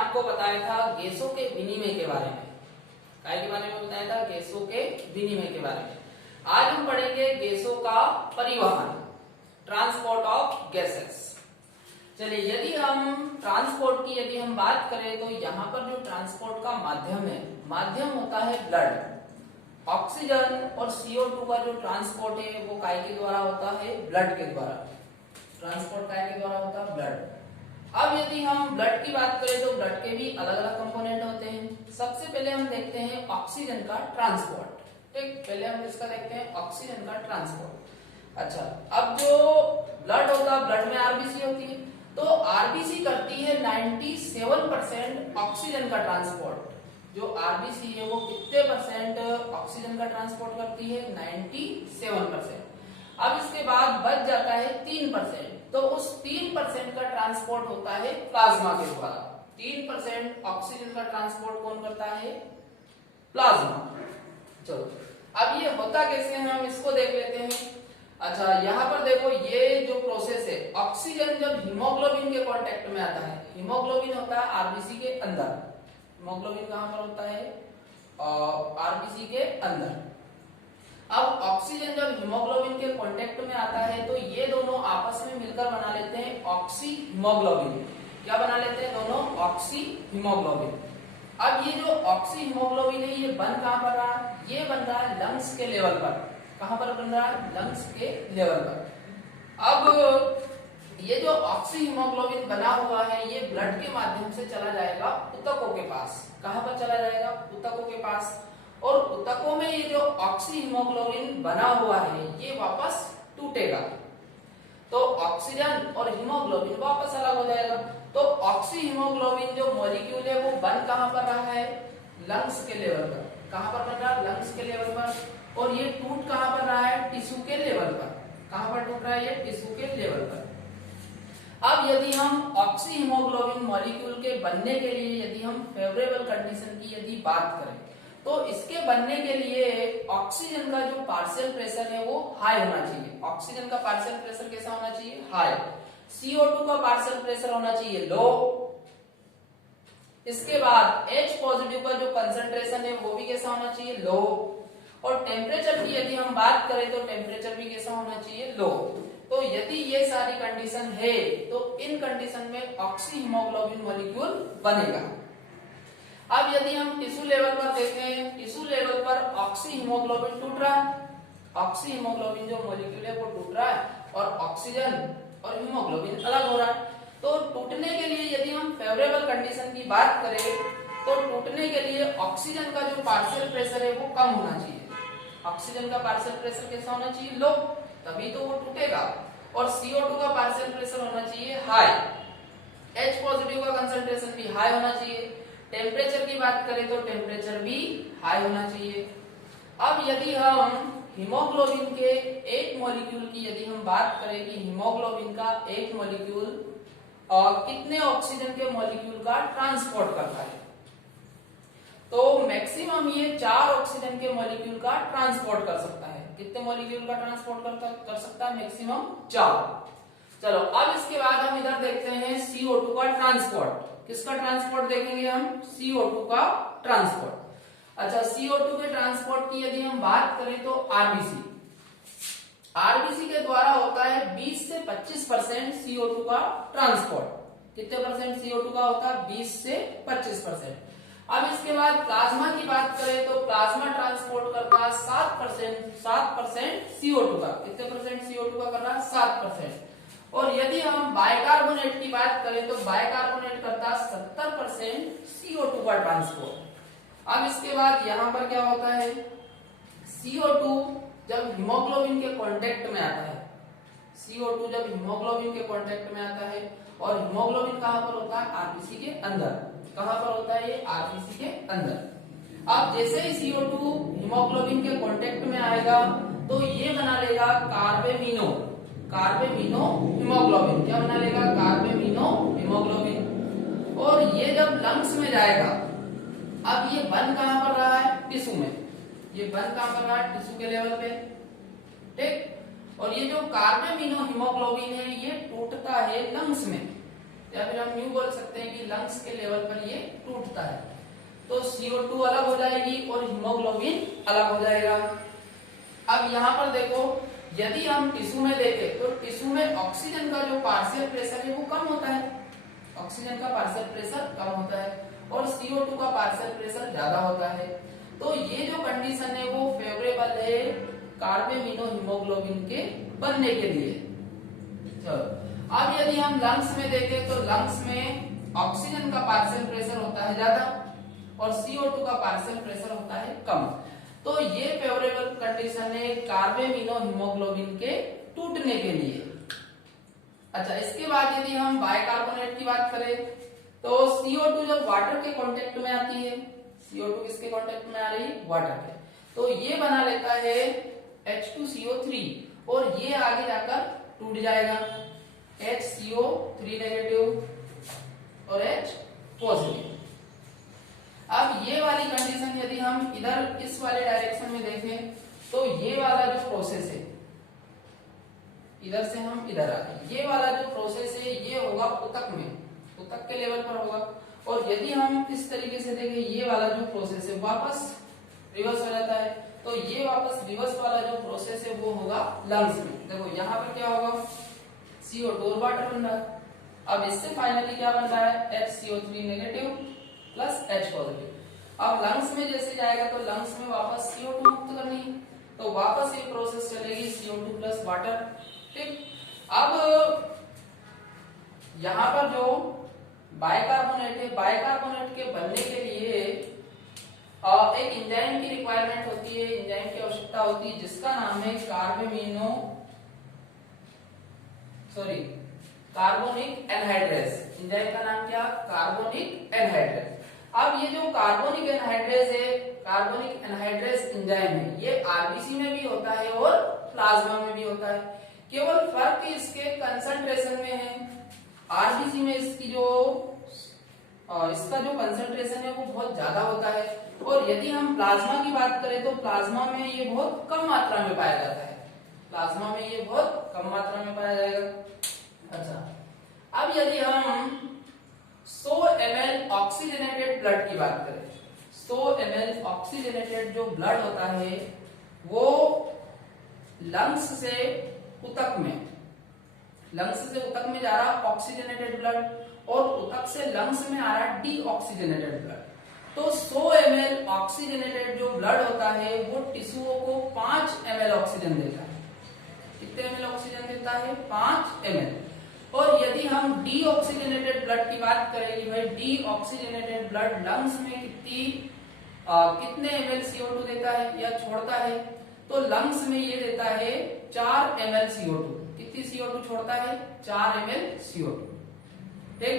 आपको बताया था गैसों के विनिमय के बारे में। काय के बारे में बताया था? गैसों के विनिमय के बारे में। आज हम पढ़ेंगे गैसों का परिवहन, ट्रांसपोर्ट ऑफ गैसेस। चलिए, यदि हम ट्रांसपोर्ट की यदि हम बात करें तो यहाँ पर जो ट्रांसपोर्ट का माध्यम है, माध्यम होता है ब्लड। ऑक्सीजन और CO2 का जो ट्रांसपोर्ट है वो काय के द्वारा होता है? ब्लड के द्वारा। ट्रांसपोर्ट काय के द्वारा होता है? ब्लड। अब यदि हम ब्लड की बात करें तो ब्लड के भी अलग अलग कंपोनेंट होते हैं। सबसे पहले हम देखते हैं ऑक्सीजन का ट्रांसपोर्ट। ठीक, पहले हम इसका देखते हैं ऑक्सीजन का ट्रांसपोर्ट। अच्छा, अब जो ब्लड होता है, ब्लड में आरबीसी होती है, तो आरबीसी करती है 97% ऑक्सीजन का ट्रांसपोर्ट। जो आरबीसी है वो कितने परसेंट ऑक्सीजन का ट्रांसपोर्ट करती है? 97%। अब इसके बाद बच जाता है 3%, तो उस 3% का ट्रांसपोर्ट होता है प्लाज्मा के द्वारा। 3% ऑक्सीजन का ट्रांसपोर्ट कौन करता है? प्लाज्मा। चलो, अब ये होता कैसे है हम इसको देख लेते हैं। अच्छा, यहाँ पर देखो, ये जो प्रोसेस है, ऑक्सीजन जब हीमोग्लोबिन के कांटेक्ट में आता है, हीमोग्लोबिन होता है आरबीसी के अंदर। हीमोग्लोबिन कहाँ पर होता है? आरबीसी के अंदर। अब ऑक्सीजन जब हीमोग्लोबिन के कांटेक्ट में आता है तो ये दोनों आपस में मिलकर बना लेते हैं ऑक्सी हीमोग्लोबिन। क्या बना लेते हैं दोनों? Oxy haemoglobin. अब ये जो ऑक्सी हीमोग्लोबिन है, ये बन कहाँ पर रहा? ये बन रहा है लंग्स के लेवल पर। कहां पर बन रहा है? लंग्स के लेवल पर। अब ये जो ऑक्सी हीमोग्लोबिन बना हुआ है, ये ब्लड के माध्यम से चला जाएगा ऊतकों के पास। कहां पर चला जाएगा? ऊतकों के पास। और ऊतकों में ये जो ऑक्सी हीमोग्लोबिन बना हुआ है, ये वापस टूटेगा, तो ऑक्सीजन और हीमोग्लोबिन वापस अलग हो जाएगा। तो ऑक्सी हीमोग्लोबिन जो मॉलिक्यूल है वो बन कहां पर रहा है? लंग्स के लेवल पर। कहां पर बन रहा है? लंग्स के लेवल पर। और ये टूट कहां पर रहा है? टिश्यू के लेवल पर। कहां पर टूट रहा है? ये टिश्यू के लेवल पर। अब यदि हम ऑक्सी हीमोग्लोबिन मॉलिक्यूल के बनने के लिए यदि हम फेवरेबल कंडीशन की यदि बात करें, तो इसके बनने के लिए ऑक्सीजन का जो पार्शियल प्रेशर है वो हाई होना चाहिए। ऑक्सीजन का पार्शियल प्रेशर कैसा होना चाहिए? हाई। CO2 का पार्शियल प्रेशर होना चाहिए लो। इसके बाद H पॉजिटिव का जो कंसंट्रेशन है वो भी कैसा होना चाहिए? लो। और टेम्परेचर की यदि हम बात करें तो टेम्परेचर भी कैसा होना चाहिए? लो। तो यदि ये सारी कंडीशन है तो इन कंडीशन में ऑक्सी हीमोग्लोबिन मॉलिक्यूल बनेगा। अब यदि हम टिश्यू लेवल पर देखते हैं, टिश्यू लेवल पर ऑक्सी हीमोग्लोबिन टूट रहा है। ऑक्सी हीमोग्लोबिन जो मॉलिक्यूल है वो टूट रहा है और ऑक्सीजन और हीमोग्लोबिन अलग हो रहा है। तो टूटने के लिए यदि हम फेवरेबल कंडीशन की बात करें तो टूटने के लिए ऑक्सीजन का जो पार्शियल प्रेशर है वो कम होना चाहिए। ऑक्सीजन का पार्शियल प्रेशर कैसा होना चाहिए? लो, तभी तो वो टूटेगा। और CO2 का पार्शियल प्रेशर होना चाहिए हाई। H पॉजिटिव का कंसंट्रेशन भी हाई होना चाहिए। टेम्परेचर की बात करें तो टेम्परेचर भी हाई होना चाहिए। अब यदि हम हीमोग्लोबिन के एक मॉलिक्यूल की यदि हम बात करें कि हीमोग्लोबिन का एक मॉलिक्यूल कितने ऑक्सीजन के मॉलिक्यूल का ट्रांसपोर्ट करता है, तो मैक्सिमम ये 4 ऑक्सीजन के मॉलिक्यूल का ट्रांसपोर्ट कर सकता है। कितने मॉलिक्यूल का ट्रांसपोर्ट कर सकता है? मैक्सिमम 4। चलो, अब इसके बाद हम इधर देखते हैं CO2 का ट्रांसपोर्ट। किसका ट्रांसपोर्ट देखेंगे हम? CO2 का ट्रांसपोर्ट। अच्छा, CO2 के ट्रांसपोर्ट की यदि हम बात करें तो आरबीसी के द्वारा होता है 20 से 25% CO2 का ट्रांसपोर्ट। कितने परसेंट CO2 का होता है? 20 से 25%। अब इसके बाद प्लाज्मा की बात करें तो प्लाज्मा ट्रांसपोर्ट करता है 7% CO2 का। कितने परसेंट CO2 का कर रहा है? 7%। और यदि हम बाइकार्बोनेट की बात करें तो बाइकार्बोनेट करता है 70% CO2 का ट्रांसपोर्ट। अब इसके बाद यहाँ पर क्या होता है? CO2 जब हीमोग्लोबिन के कांटेक्ट में आता है, CO2 जब हीमोग्लोबिन के कांटेक्ट में आता है, और हीमोग्लोबिन कहां पर होता है? आरबीसी के अंदर। कहां पर होता है? ये आरबीसी के अंदर। अब जैसे ही CO2 हीमोग्लोबिन के कांटेक्ट में आएगा तो ये बना लेगा कार्बेमिनो हीमोग्लोबिन। क्या बना लेगा? कार्बेमिनो हीमोग्लोबिन। और ये जब लंग्स में जाएगा, अब ये बन कहां पर रहा है? टिश्यू में। ये बन कहां पर रहा है? टिश्यू के लेवल पे। ठीक। और ये जो कार्बेमिनो हीमोग्लोबिन है ये टूटता है लंग्स में। या फिर हम यूं बोल सकते हैं कि लंग्स के लेवल पर ये टूटता है। तो CO2 अलग हो जाएगी और हीमोग्लोबिन अलग हो जाएगा। अब यहाँ पर देखो, यदि हम टिश्यू में देखें तो टिश्यू में ऑक्सीजन का जो पार्शियल प्रेशर है वो कम होता है, ऑक्सीजन का पार्शियल प्रेशर कम होता है और CO2 का पार्शियल प्रेशर ज्यादा होता है। तो ये जो कंडीशन है वो फेवरेबल है कार्बेमिनो हीमोग्लोबिन के बनने के लिए। चलो अब यदि हम लंग्स में देखें तो लंग्स में ऑक्सीजन का पार्शियल प्रेशर होता है ज्यादा और CO2 का पार्शियल प्रेशर होता है कम। तो ये फेवरेबल कंडीशन है कार्बेमिनो हीमोग्लोबिन के टूटने के लिए। अच्छा, इसके बाद यदि हम बाइकार्बोनेट की बात करें तो CO2 जब वाटर के कांटेक्ट में आती है, CO2 किसके कांटेक्ट में आ रही है? वाटर के, तो ये बना लेता है H2CO3 और ये आगे जाकर टूट जाएगा, HCO3 नेगेटिव और H पॉजिटिव। अब ये वाली कंडीशन यदि हम इधर इस वाले डायरेक्शन में देखें तो ये वाला जो प्रोसेस है, इधर से हम इधर आते, ये वाला जो प्रोसेस है ये होगा ऊतक में, ऊतक के लेवल पर होगा। और यदि हम इस तरीके से देखें, ये वाला जो प्रोसेस है वापस रिवर्स हो जाता है, तो ये वापस रिवर्स वाला जो प्रोसेस है वो होगा लंग्स में। देखो यहाँ पर क्या होगा, CO2 और वाटर बन रहा है। अब इससे फाइनली क्या बन रहा है, HCO3 negative plus H positive. अब लंग्स में जैसे जाएगा तो लंग्स में वापस CO2 मुक्त करनी है, तो वापस ये प्रोसेस चलेगी CO2 प्लस वाटर। ठीक, अब यहाँ पर जो बाइकार्बोनेट है, बाइकार्बोनेट के बनने के लिए एक एंजाइम की रिक्वायरमेंट होती है, एंजाइम की आवश्यकता होती है जिसका नाम है कार्बोनिक एनहाइड्रेस। एंजाइम का नाम क्या? Carbonic anhydrase. अब ये जो कार्बोनिक एनहाइड्रेस है, कार्बोनिक एनहाइड्रेस एंजाइम है, ये आरबीसी में भी होता है और प्लाज्मा में भी होता है। केवल फर्क इसके कंसंट्रेशन में है। आरबीसी में इसका जो कंसंट्रेशन है वो बहुत ज्यादा होता है और यदि हम प्लाज्मा की बात करें तो प्लाज्मा में ये बहुत कम मात्रा में पाया जाता है, प्लाज्मा में ये बहुत कम मात्रा में पाया जाएगा। अच्छा, अब यदि हम 100 ml ऑक्सीजनेटेड ब्लड की बात करें, 100 ml ऑक्सीजनेटेड जो ब्लड होता है वो लंग्स से ऊतक में जा रहा ऑक्सीजनेटेड ब्लड और ऊतक से लंग्स में आ रहा डीऑक्सीजनेटेड ब्लड। तो 100 ml ऑक्सीजनेटेड जो ब्लड होता है वो टिश्यूओं को 5 ml ऑक्सीजन देता है। कितने ml ऑक्सीजन देता है? 5 ml। और यदि हम डीऑक्सीजनेटेड ब्लड की बात करें कि भाई डीऑक्सीजनेटेड ब्लड लंग्स में कितने ml CO2 देता है या छोड़ता है, तो लंग्स में ये देता है 4 ml CO2। कितनी CO2 छोड़ता है? 4 ml CO2। ठीक,